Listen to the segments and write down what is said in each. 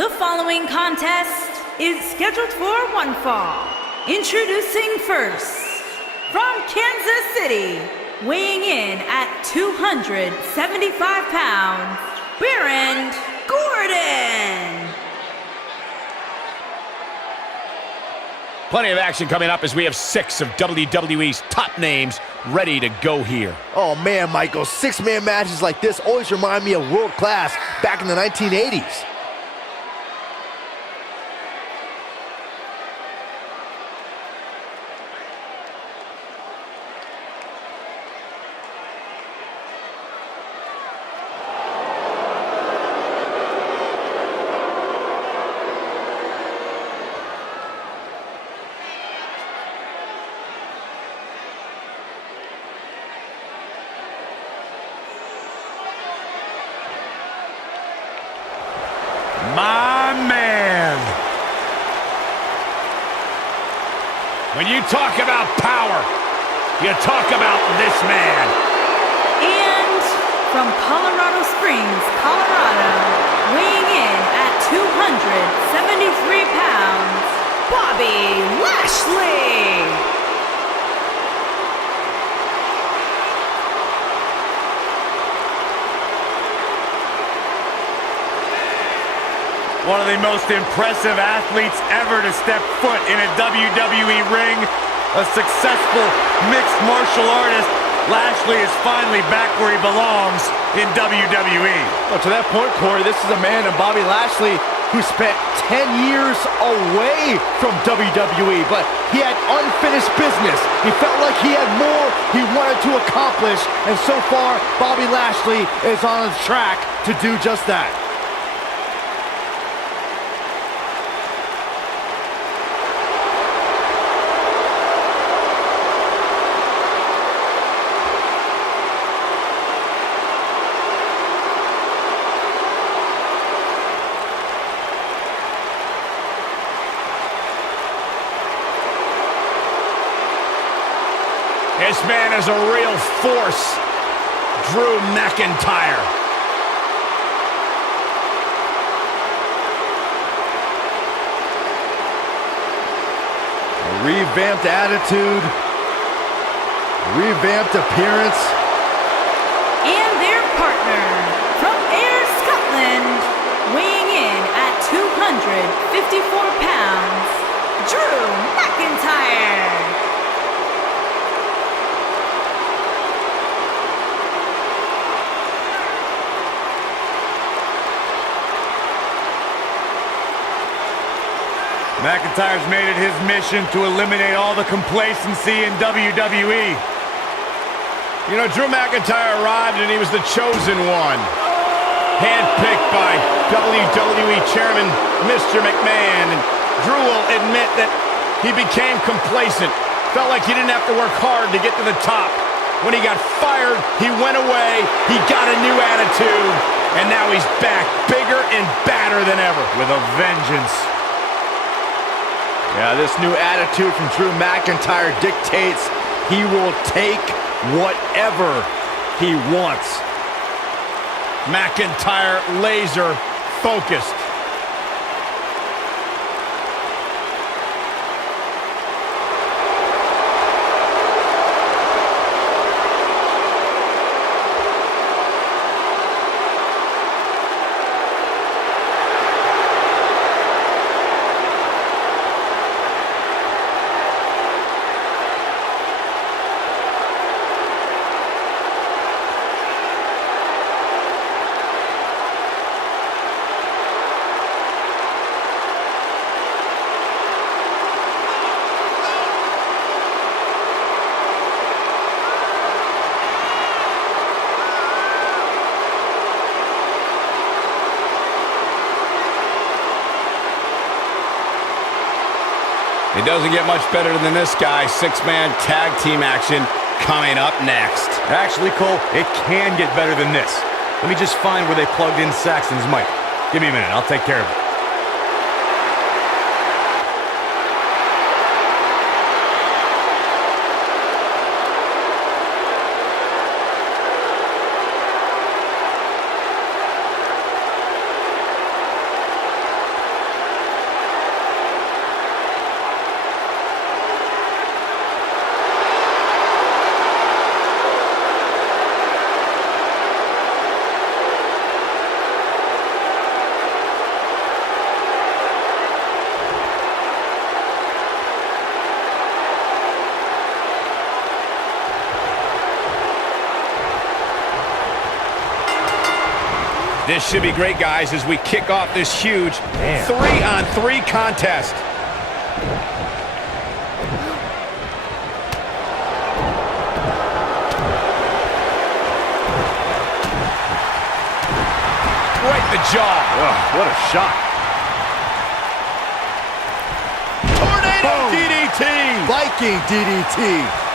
The following contest is scheduled for one fall. Introducing first, from Kansas City, weighing in at 275 pounds, Baron Corbin. Plenty of action coming up as we have 6 of WWE's top names ready to go here. Oh man, Michael, 6-man matches like this always remind me of world class back in the 1980s. My man. When you talk about power, you talk about this man. And from Colorado Springs, Colorado, weighing in at 273 pounds, Bobby Lashley. One of the most impressive athletes ever to step foot in a WWE ring. A successful mixed martial artist. Lashley is finally back where he belongs in WWE. Well, to that point, Corey, this is a man in Bobby Lashley who spent 10 years away from WWE, but he had unfinished business. He felt like he had more he wanted to accomplish, and so far, Bobby Lashley is on his track to do just that. This man is a real force, Drew McIntyre. A revamped attitude, revamped appearance. And their partner, from Ayr, Scotland, weighing in at 254 pounds, Drew McIntyre. McIntyre's made it his mission to eliminate all the complacency in WWE. You know, Drew McIntyre arrived and he was the chosen one. Handpicked by WWE Chairman Mr. McMahon. And Drew will admit that he became complacent. Felt like he didn't have to work hard to get to the top. When he got fired, he went away, he got a new attitude, and now he's back, bigger and badder than ever, with a vengeance. Yeah, this new attitude from Drew McIntyre dictates he will take whatever he wants. McIntyre laser focused. It doesn't get much better than this guy. 6-man tag team action coming up next. Actually, Cole, it can get better than this. Let me just find where they plugged in Saxton's mic. Give me a minute, I'll take care of it. This should be great, guys, as we kick off this huge 3-on-3 contest. Right in the jaw. Oh, what a shot. Tornado DDT. Viking DDT.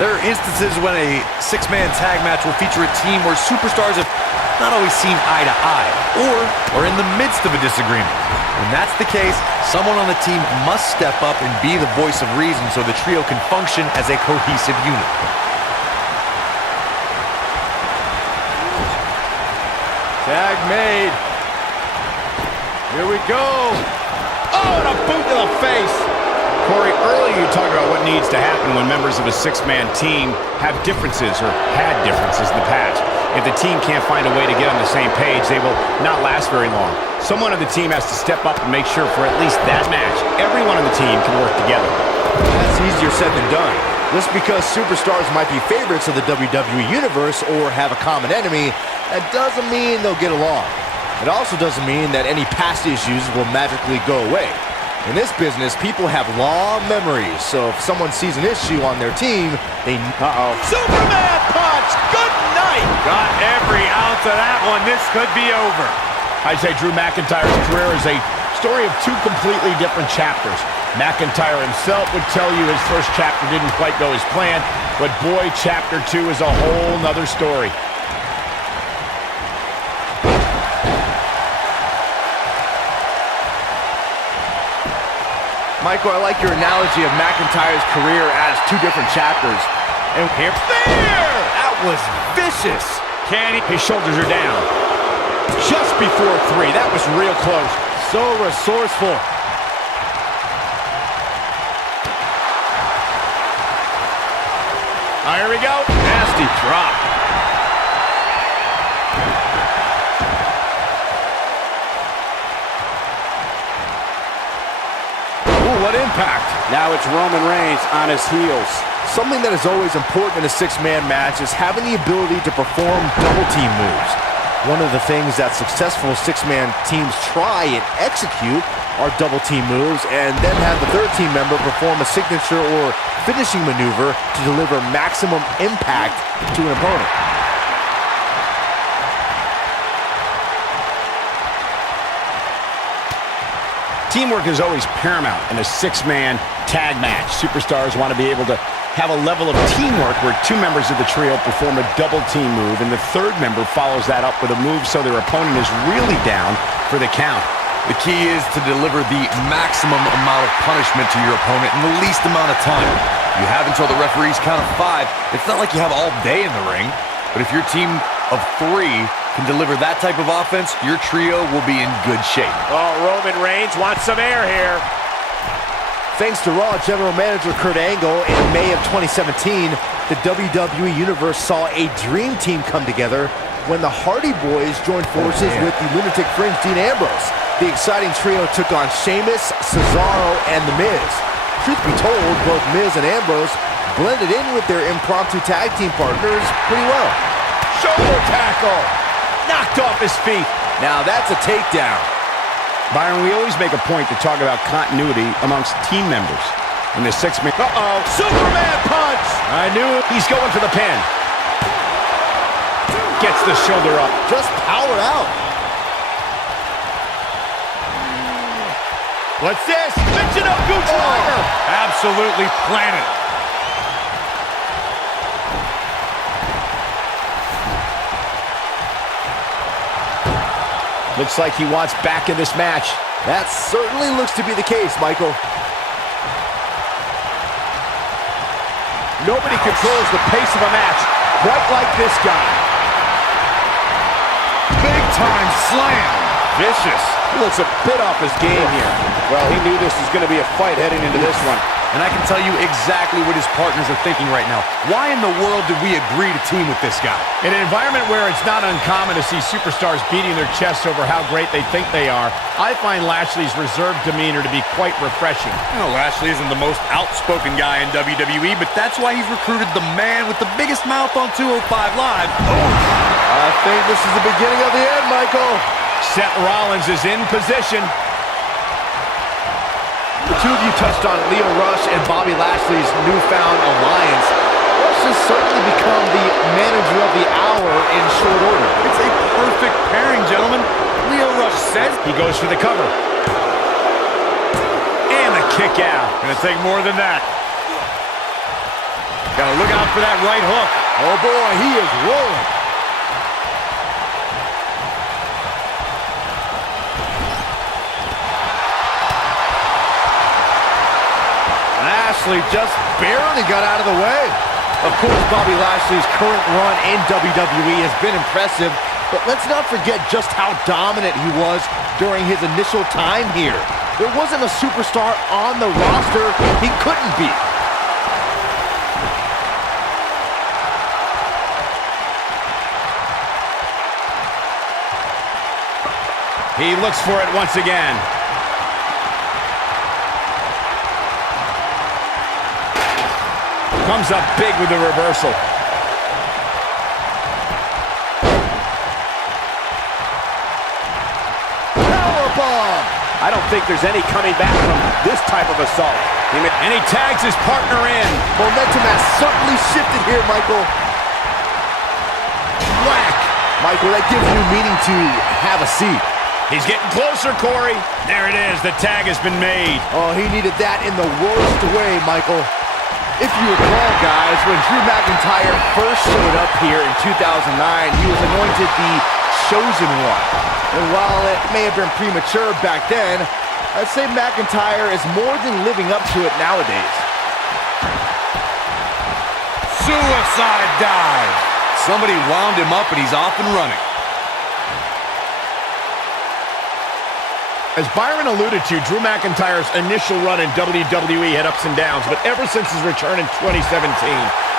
There are instances when a six-man tag match will feature a team where superstars have not always seen eye to eye, or are in the midst of a disagreement. When that's the case, someone on the team must step up and be the voice of reason so the trio can function as a cohesive unit. Tag made. Here we go. Oh, and a boot to the face. Corey, earlier you talked about what needs to happen when members of a six-man team have differences or had differences in the past. If the team can't find a way to get on the same page, they will not last very long. Someone on the team has to step up and make sure for at least that match, everyone on the team can work together. That's easier said than done. Just because superstars might be favorites of the WWE Universe or have a common enemy, that doesn't mean they'll get along. It also doesn't mean that any past issues will magically go away. In this business, people have long memories, so if someone sees an issue on their team, they... Superman punch! Good night! Got every ounce of that one. This could be over. I'd say Drew McIntyre's career is a story of two completely different chapters. McIntyre himself would tell you his first chapter didn't quite go as planned, but boy, chapter 2 is a whole nother story. Michael, I like your analogy of McIntyre's career as two different chapters. And here, that was vicious. His shoulders are down. Just before 3. That was real close. So resourceful. Here we go. Nasty drop. What impact. Now it's Roman Reigns on his heels. Something that is always important in a six-man match is having the ability to perform double-team moves. One of the things that successful six-man teams try and execute are double-team moves, and then have the third team member perform a signature or finishing maneuver to deliver maximum impact to an opponent. Teamwork is always paramount in a six-man tag match. Superstars want to be able to have a level of teamwork where two members of the trio perform a double-team move, and the third member follows that up with a move so their opponent is really down for the count. The key is to deliver the maximum amount of punishment to your opponent in the least amount of time. You have until the referee's count of 5. It's not like you have all day in the ring, but if your team of 3 can deliver that type of offense, your trio will be in good shape. Oh, Roman Reigns wants some air here. Thanks to Raw General Manager Kurt Angle, in May of 2017, the WWE Universe saw a dream team come together when the Hardy Boys joined forces with the Lunatic Fringe Dean Ambrose. The exciting trio took on Sheamus, Cesaro, and The Miz. Truth be told, both Miz and Ambrose blended in with their impromptu tag team partners pretty well. Shoulder tackle. Knocked off his feet. Now that's a takedown. Byron, we always make a point to talk about continuity amongst team members. In the six-man... Superman punch! I knew it. He's going for the pin. Gets the shoulder up. Just powered out. What's this? Mention of Gooch Driver. Absolutely planted. Looks like he wants back in this match. That certainly looks to be the case, Michael. Nobody controls the pace of a match quite like this guy. Big time slam. Vicious. He looks a bit off his game here. Well, he knew this was going to be a fight heading into this one. And I can tell you exactly what his partners are thinking right now. Why in the world did we agree to team with this guy? In an environment where it's not uncommon to see superstars beating their chests over how great they think they are, I find Lashley's reserved demeanor to be quite refreshing. You know, Lashley isn't the most outspoken guy in WWE, but that's why he's recruited the man with the biggest mouth on 205 Live. Oh! I think this is the beginning of the end, Michael. Seth Rollins is in position. The two of you touched on Lio Rush and Bobby Lashley's newfound alliance. Rush has certainly become the manager of the hour in short order. It's a perfect pairing, gentlemen. Lio Rush says He goes for the cover. And the kick out. Gonna take more than that. Gotta look out for that right hook. Oh boy, he is rolling. Lashley just barely got out of the way. Of course, Bobby Lashley's current run in WWE has been impressive, but let's not forget just how dominant he was during his initial time here. There wasn't a superstar on the roster he couldn't beat. He looks for it once again. Comes up big with the reversal. Powerbomb! I don't think there's any coming back from this type of assault. And he tags his partner in. Momentum has suddenly shifted here, Michael. Whack! Michael, that gives you meaning to have a seat. He's getting closer, Corey. There it is. The tag has been made. Oh, he needed that in the worst way, Michael. If you recall, guys, when Drew McIntyre first showed up here in 2009, he was anointed the Chosen One. And while it may have been premature back then, I'd say McIntyre is more than living up to it nowadays. suicide dive. Somebody wound him up and he's off and running. As Byron alluded to, Drew McIntyre's initial run in WWE had ups and downs, but ever since his return in 2017,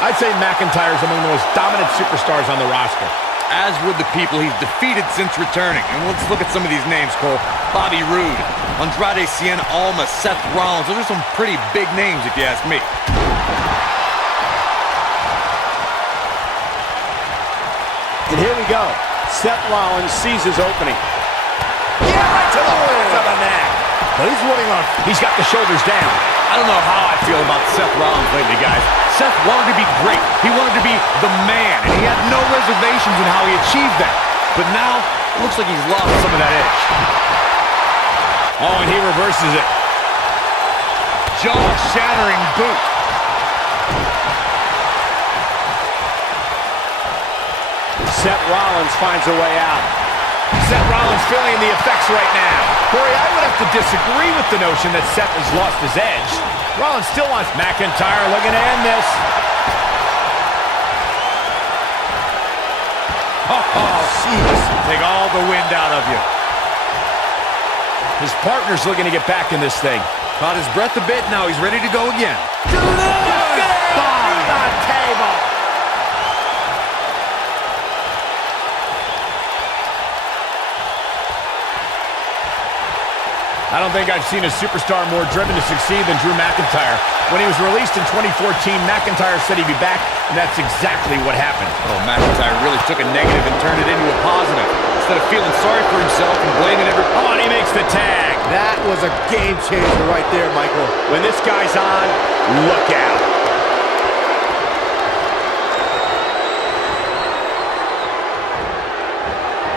I'd say McIntyre's among the most dominant superstars on the roster. As would the people he's defeated since returning. And let's look at some of these names, Cole. Bobby Roode, Andrade Cien Almas, Seth Rollins. Those are some pretty big names if you ask me. And here we go. Seth Rollins sees his opening. Yeah, right to the neck. But he's running on. He's got the shoulders down. I don't know how I feel about Seth Rollins lately, guys. Seth wanted to be great. He wanted to be the man, and he had no reservations in how he achieved that. But now, it looks like he's lost some of that edge. Oh, and he reverses it. Jaw-shattering boot. Seth Rollins finds a way out. Seth Rollins feeling the effects right now. Corey, I would have to disagree with the notion that Seth has lost his edge. Rollins still wants McIntyre looking to end this. Oh, jeez. Take all the wind out of you. His partner's looking to get back in this thing. Caught his breath a bit, now he's ready to go again. I don't think I've seen a superstar more driven to succeed than Drew McIntyre. When he was released in 2014, McIntyre said he'd be back, and that's exactly what happened. Oh, McIntyre really took a negative and turned it into a positive. Instead of feeling sorry for himself and blaming everyone. Oh, and he makes the tag. That was a game changer right there, Michael. When this guy's on, look out.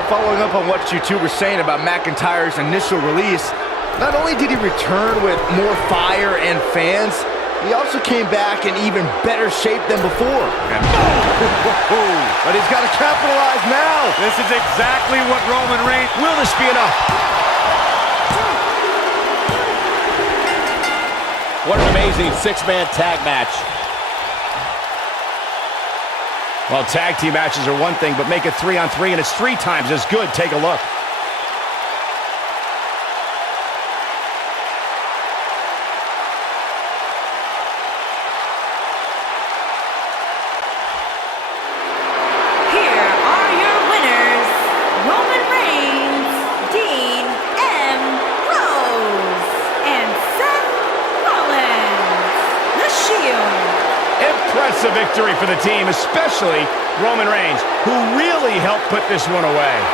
Following up on what you two were saying about McIntyre's initial release, not only did he return with more fire and fans, he also came back in even better shape than before. But he's got to capitalize now. This is exactly what Roman Reigns... Will this be enough? What an amazing six-man tag match. Well, tag team matches are one thing, but make it 3-on-3, and it's 3 times as good. Take a look. a victory for the team, especially Roman Reigns, who really helped put this one away.